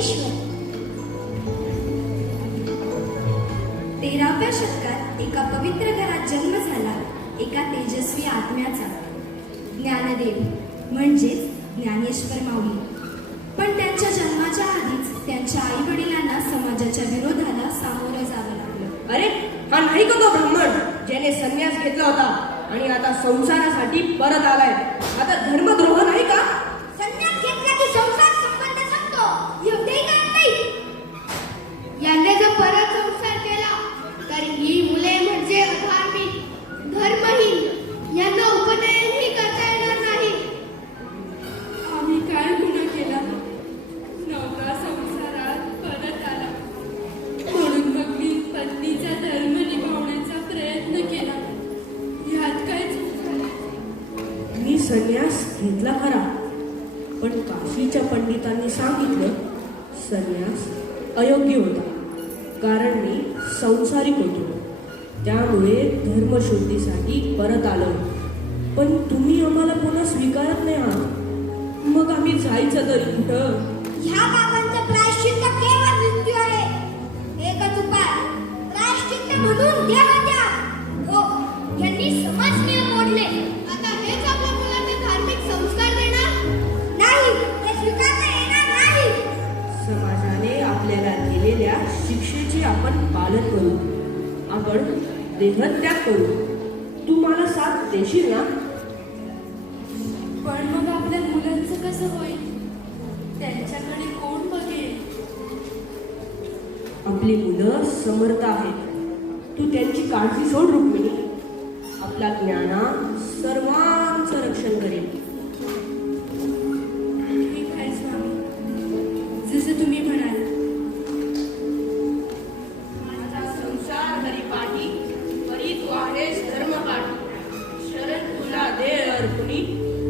ज्ञानेश्वर. 13व्या शतकात एका पवित्र घरात जन्म झाला एका तेजस्वी आत्म्याचा. ज्ञानदेव म्हणजेच ज्ञानेश्वर माऊली. पण त्यांच्या जन्माच्या आधीच त्यांच्या आई वडिलांना समाजाच्या विरोधाला सामोरं जावं लागलं. अरे, हा नाही का तो ब्राह्मण ज्याने संन्यास घेतला होता आणि आता संसारासाठी परत आलाय? आता धर्मद्रोह नाही का? संन्यास घेतला की संसार संबंध संपतो, एवढे काय नाही. याने जर परत संसार केला तर ही मुले म्हणजे अधार्मिक, धर्महीन, यांना उपनयनही करता येणार नाही. आम्ही काय गुन्हा केला? नवरा संसारात परत आला म्हणून मग मी पत्नीचा धर्म निभावण्याचा प्रयत्न केला. ह्यात काय चूक झाली? मी संन्यास घेतला खरा, पण काशीच्या पंडितांनी सांगितलं संन्यास अयोग्य होता, कारण मी संसारिक होतो. त्यामुळे धर्मशुद्धीसाठी परत आलो. पण तुम्ही आम्हाला पुन्हा स्वीकारत नाही आहात, मग आम्ही जायचं तरी कुठं? ह्या पापांचं प्रायश्चित्त केवळ मृत्यू आहे. एकच उपाय, प्रायश्चित्त म्हणून देह द्या. हो, यांनी समाज नियम मोडले. आता हेच आपल्या मुलांना धार्मिक संस्कार देणार नाही, हे स्वीकारता येणार नाही. समाजाने आपल्याला दिलेल्या शिक्षेचे आपण पालन करू. आपण देहत्याग करू. तू मला साथ देशील ना? पण मग आपल्या मुलांचं कसं होईल? त्यांच्याकडे कोण बघेल? आपली मुलं समर्थ आहेत. तू त्यांची काळजी सोड रुक्मिणी. आपला ज्ञाना सर्वांचं रक्षण करेल. ठीक आहे स्वामी, जसं तुम्ही म्हणाल. माझा संसार हरिपाठी, परी तू आहेस धर्मपाठी. शरण तुला दे अर्पणी,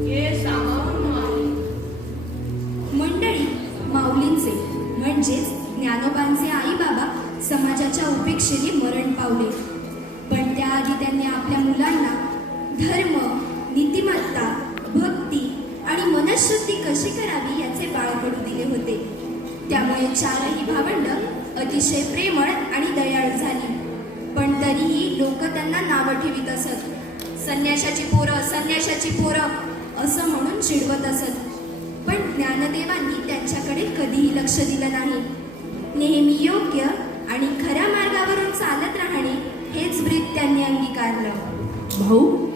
हे सामावून मावली. मंडळी, माऊलींचे म्हणजेच ज्ञानोबांचे आई बाबा समाजाच्या उपेक्षेने मरण पावले. पण त्याआधी त्यांनी आपल्या मुलांना धर्म, नीतिमत्ता, भक्ती आणि मनःशुद्धी कशी करावी याचे बाळकडू दिले होते. त्यामुळे चारही भावंड अतिशय प्रेमळ आणि दयाळू झाली. पण तरीही लोक त्यांना नावं ठेवीत असत. संन्याशाची पोरं, संन्याशाची पोरं असं म्हणून चिडवत असत. पण ज्ञानदेवांनी त्यांच्याकडे कधीही लक्ष दिलं नाही. नेहमी योग्य आणि खऱ्या मार्गावरून चालत राहणे हेच ब्रीद त्यांनी अंगीकारलं. भाऊ,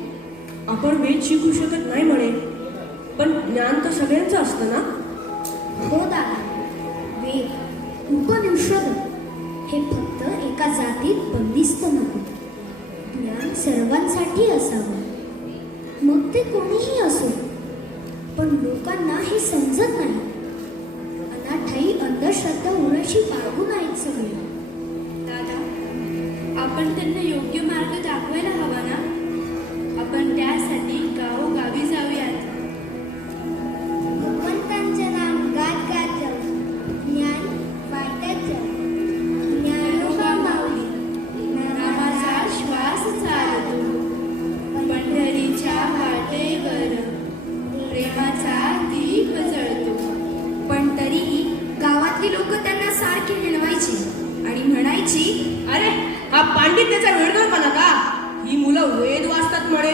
आपण वेद शिकू शकत नाही म्हणे, पण ज्ञान तर सगळ्यांचं असतं ना? हो दादा, वेद, उपनिषद हे फक्त एका जातीत बंदिस्त नको. ज्ञान सर्वांसाठी असावं, मग ते कोणीही असो. पण लोकांना हे समजत नाही. अनाठाई अंधश्रद्धा उराशी बाळगून आहेत सगळे. दादा, आपण त्यांना योग्य मार्ग दाखवायला हवा ना. आपण त्यासाठी गावोगावी जाऊयात. भगवंतांचं नाम गात गात जाऊ, ज्ञान वाटत जाऊ. ज्ञानोबा माऊली नामाचा श्वास चालतो, पंढरीच्या वाटेवर प्रेमाचा दीप जळतो. पण तरीही गावातली लोक त्यांना सारखी हिणवायची आणि म्हणायची, अरे, हा पांडित्याचा वेळगळपणा का? ही मुलं वेद वाचतात म्हणे,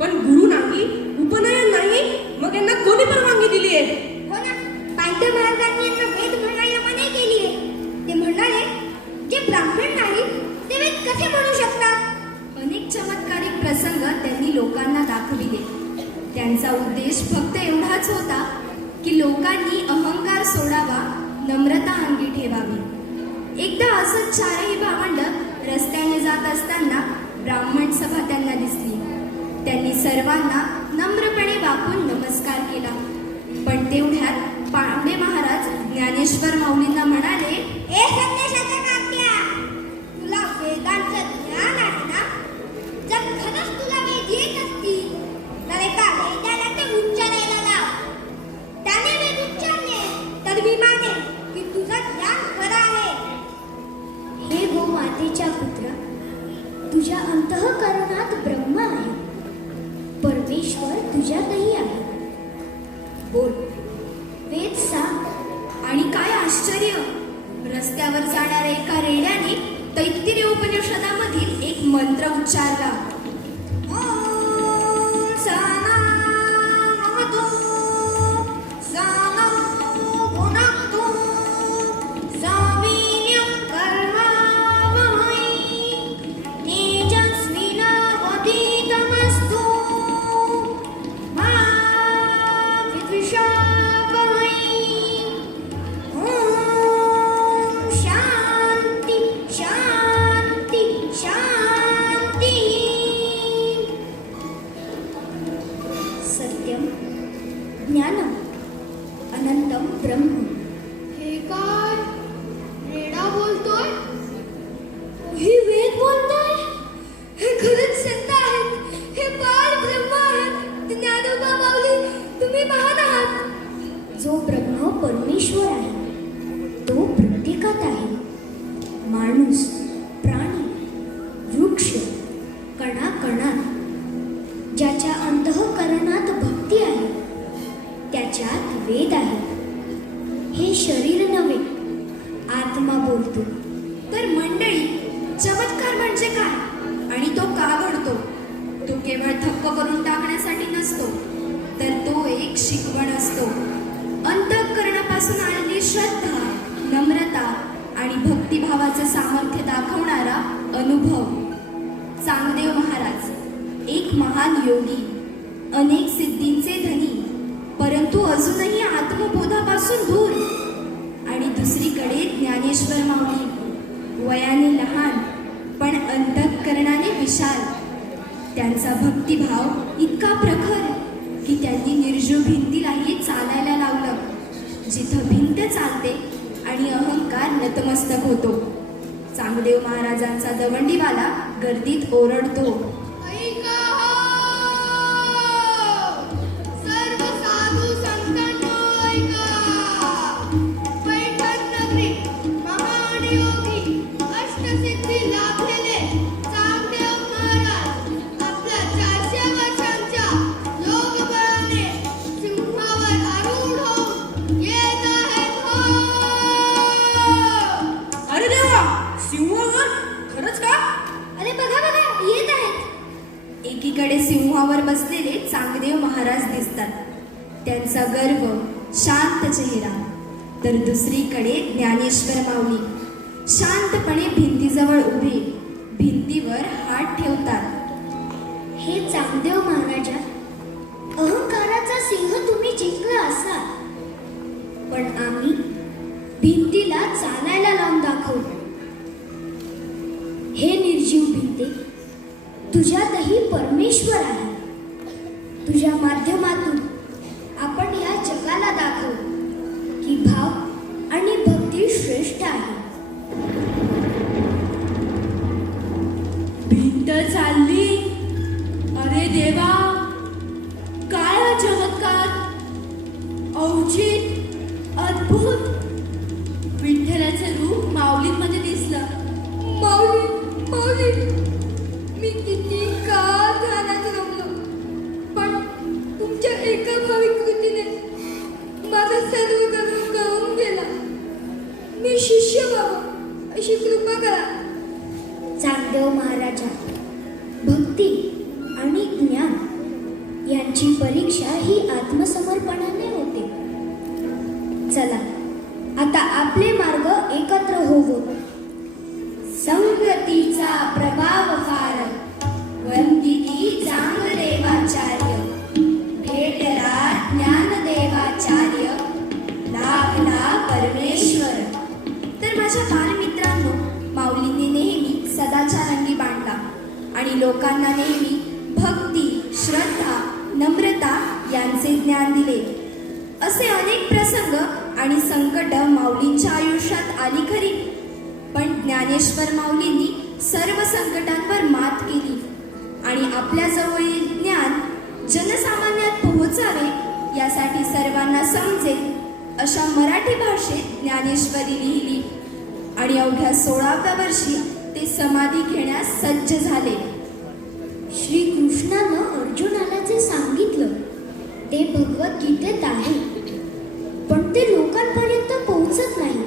पण गुरु नाही, उपनयन नाही, मग यांना कोणी परवानगी दिली आहे? हो ना, पांडे महाराजांनी यांना वेद म्हणायला मनाई केली आहे. ते म्हणाले, जे ब्राह्मण नाही ते वेद कसे म्हणू शकतात? अनेक चमत्कारिक प्रसंग त्यांनी लोकांना दाखविले. त्यांचा उद्देश फक्त एवढाच होता की लोकांनी अहंकार सोडावा, नम्रता अंगी ठेवावी. एकदा असंच चारही भावंड रस्त्याने जात असताना ब्राह्मण सभा त्यांना दिसली. त्यांनी सर्वांना नम्रपणे वाकून नमस्कार केला. पण तेवढ्यात पांडे महाराज ज्ञानेश्वर माऊलींना म्हणाले, ए संन्याशाच्या काक्या, तुला वेदांचं ज्ञान आहे ना? जर खरंच तुला वेद येत असतील तर एका वेदाला ते उच्चारायला लाव. त्याने वेद उच्चारले तर मी मानेन की तुझं ज्ञान खरं आहे. हे गो मातेच्या पुत्रा, तुझ्या अंतःकरणात ब्रह्म आहे, परमेश्वर तुझ्यातही आहे. बोल, वेद सांग आणि काय आश्चर्य रस्त्यावर जाणाऱ्या एका रेड्याने तैत्तिरीय उपनिषदामधील एक मंत्र उच्चारला. ओम सहना भवतु, सहनौ भुनक्तु, सवीर्यं कर्वावहै, तेजस्विनावधीतमस्तु मा विद्विषावहै. ओम शांती शांती शांती. सत्यम ज्ञानम अनंतम ब्रह्म. हे काय रेडा बोलतोय? ही वेद बोलतोय. हे खरंच संत आहेत. हे बाळ ब्रह्म आहेत. ज्ञानोबा माऊली, तुम्ही महान आहात. जो ब्रह्म परमेश्वर आहे तो प्रत्येकात आहे. माणूस, प्राणी, वृक्ष, कणाकणात. ज्याच्या अंतःकरणात भक्ती आहे त्याच्यात वेद आहे. हे शरीर नव्हे, आत्मा बोलतो. तर मंडळी, चमत्कार म्हणजे काय आणि तो का घडतो? तो केवळ थक्क करून टाकण्यासाठी नसतो, तर तो एक शिकवण असतो. अंतःकरणापासून आलेली श्रद्धा, नम्रता आणि भक्तिभावाचं सामर्थ्य दाखवणारा अनुभव. चांगदेव महाराज एक महान योगी, अनेक सिद्धींचे धनी, परंतु अजूनही आत्मबोधापासून दूर. आणि दुसरीकडे ज्ञानेश्वर माऊली, वयाने लहान पण अंतःकरणाने विशाल. त्यांचा भक्तिभाव इतका प्रखर की त्यांनी निर्जीव भिंतीलाही चालायला लावलं. जिथं भिंत चालते आणि अहंकार नतमस्तक होतो. चांगदेव महाराजांचा दवंडीवाला गर्दीत ओरडतो. ऐका हो! सर्व साधू संतांनो ऐका! पैठण नगरीत महान योगी, अष्टसिद्धी लाभलेले चांगदेव महाराज आपल्या 400 वर्षांच्या योगबळाने सिंहावर आरूढ होऊन येत आहेत हो! अरे देवा, सिंहावर खरंच का? अरे बघा बघा, येत आहेत. एकीकडे सिंहावर बसलेले चांगदेव महाराज दिसतात. त्यांचा गर्व, शांत चेहरा. तर दुसरीकडे ज्ञानेश्वर माऊली शांतपणे भिंतीजवळ उभे, भिंतीवर हात ठेवतात. हे चांगदेव महाराजा, अहंकाराचा सिंह तुम्ही जिंकला असाल, पण आम्ही भिंतीला चालायला लावून दाखवलं. हे निर्जीव भिंते, तुझ्यातही परमेश्वर आहे. तुझ्या माध्यमातून आपण या जगाला दाखवू की भाव आणि भक्ती श्रेष्ठ आहे. भिंत चालली. अरे देवा, काय हा चमत्कार! औचित, अद्भुत. विठ्ठलाचं रूप माऊलींमध्ये दिसलं. माऊली, माऊली, मी किती काळ ध्यानात रमलो, पण तुमच्या एका भाविक कृतीने माझा सर्व गर्व गळून गेला. मी शिष्य व्हावं अशी कृपा करा. चांगदेव महाराजा, भक्ती आणि ज्ञान यांची परीक्षा ही आत्मसमर्पणाने होते. चला, आता आपले मार्ग एकत्र होवो. संगतीचा प्रभाव फार, वंदिती चांगदेवाचार्य, भेटला ज्ञानदेवाचार्य, लाभला परमेश्वर. तर माझ्या बालमित्रांनो, माऊलींनी नेहमी सदाचार अंगी बांधला आणि लोकांना नेहमी भक्ती, श्रद्धा, नम्रता यांचे ज्ञान दिले. असे अनेक प्रसंग आणि संकट माऊलींच्या आयुष्यात आली खरी, पण ज्ञानेश्वर माऊलींनी सर्व संकटांवर मात केली आणि आपल्या जवळील ज्ञान जनसामान्यात पोहोचावे यासाठी सर्वांना समजेल अशा मराठी भाषेत ज्ञानेश्वरी लिहिली आणि अवघ्या 16व्या वर्षी ते समाधी घेण्यास सज्ज झाले. श्रीकृष्णानं अर्जुनाला जे सांगितलं ते भगवद्गीतेत आहे, पण ते लोकांपर्यंत पोहोचत नाही.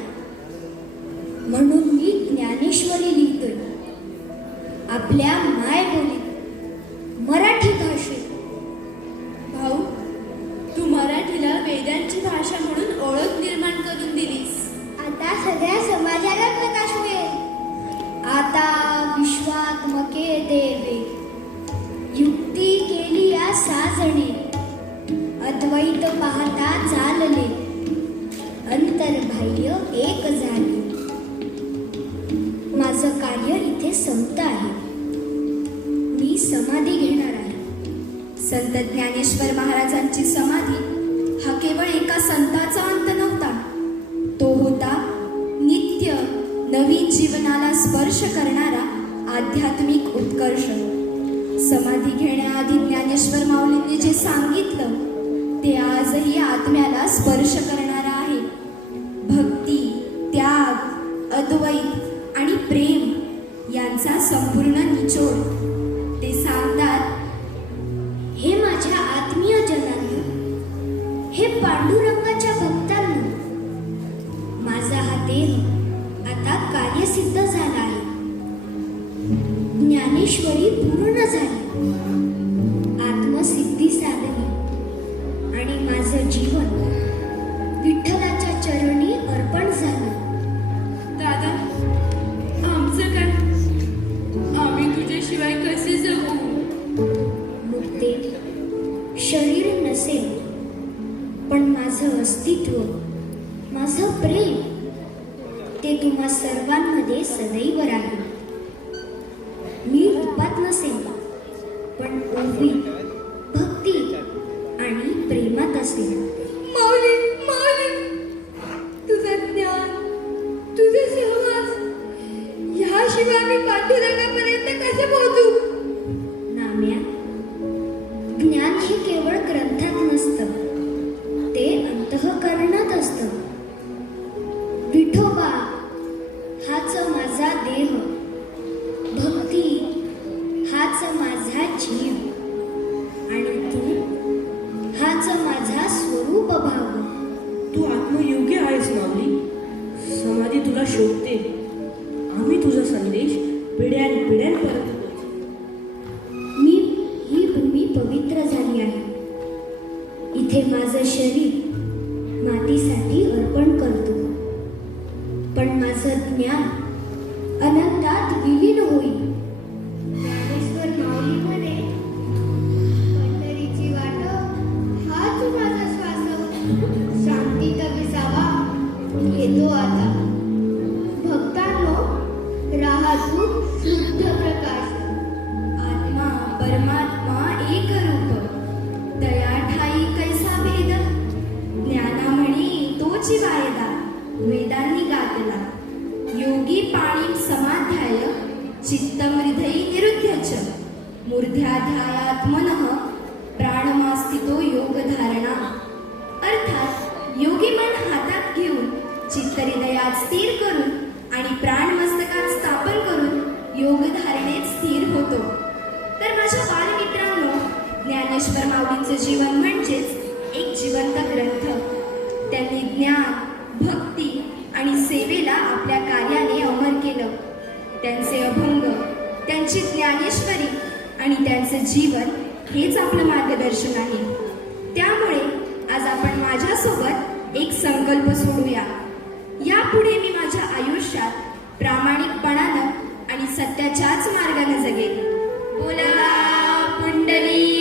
अंतर्बाह्य एक झाले. माझं कार्य इथे संपत आहे. मी समाधी घेणार आहे. संत ज्ञानेश्वर महाराजांची समाधी हा केवळ एका संताचा अंत नव्हता. तो होता नित्य नवीन जीवनाला स्पर्श करणारा आध्यात्मिक उत्कर्ष. समाधी घेण्याआधी ज्ञानेश्वर माऊलींनी जे सांगितलं ते आजही आत्म्याला स्पर्श करणारा आहे. भक्ती, त्याग, अद्वैत आणि प्रेम यांचा संपूर्ण निचोड. ते सांगतात, हे माझ्या आत्मीय जनांनो, हे पांडुरंगाच्या भक्तांनो, माझा हा देह आता कार्यसिद्ध झाला आहे. ज्ञानेश्वरी पूर्ण झाली, आत्मसिद्धी साधली आणि माझं जीवन विठ्ठलाच्या चरणी अर्पण झालं. दादा, आमचं काय? आम्ही तुझ्याशिवाय कसे जगू? मुक्ते, शरीर नसेल पण माझं अस्तित्व, माझं प्रेम ते तुम्हा सर्वांमध्ये सदैव राहील. मी रूपात नसेल पण ओवीत, भक्तीत आणि प्रेमात असेल. माऊली, माऊली, तुझं ज्ञान, तुझे सहवास ह्याशिवाय मी पांडुरंगापर्यंत कसे पोहोचू? नाम्या, ज्ञान हे केवळ ग्रंथात नसतं, ते अंतःकरणात असतं. विठोबा हाच माझा देह, भक्ती हाच माझा जीव आणि तू हाच माझा स्वरूप भाव. तू आत्मयोगी आहेस माऊली. समाधी तुला शोधते. आम्ही तुझा संदेश पिढ्यानपिढ्यांपर्यंत पोहोचवतो. ही भूमी पवित्र झाली आहे. इथे माझं शरीर मातीसाठी अर्पण करतो, पण माझं ज्ञान अनंतात विलीन होईल. ज्ञानेश्वर माऊली म्हणे, पंढरीची वाट हाच माझा श्वास, शांतीत विसावा येतो आता. भक्तांनो, राहा तू शुद्ध प्रकाश. आत्मा परमात्मा एक रूप, दया ठाई कैसा भेद. ज्ञाना म्हणी तोची वायदा, वेदांनी गातला. योगी पाणी समाध्याय, चित्तम हृदयी निरुध्यच. मूर्ध्याध्यायात मनः, प्राणमास्थितो योग धारणा. अर्थात योगी मन हातात घेऊन चित्त हृदयात स्थिर करून आणि प्राण मस्तकात स्थापन करून योग धारणेत स्थिर होतो. तर माझ्या बालमित्रांनो, ज्ञानेश्वर माऊलींचे जीवन म्हणजेच एक जिवंत ग्रंथ. त्यांनी ज्ञान, भक्ती आणि सेवेला आपल्या कार्याने अमर केलं. त्यांचे अभंग, त्यांची ज्ञानेश्वरी आणि त्यांचे जीवन हेच आपलं मार्गदर्शन आहे. त्यामुळे आज आपण माझ्यासोबत एक संकल्प सोडूया. यापुढे मी माझ्या आयुष्यात प्रामाणिकपणानं आणि सत्याच्याच मार्गाने जगेल. बोला पुंडलिक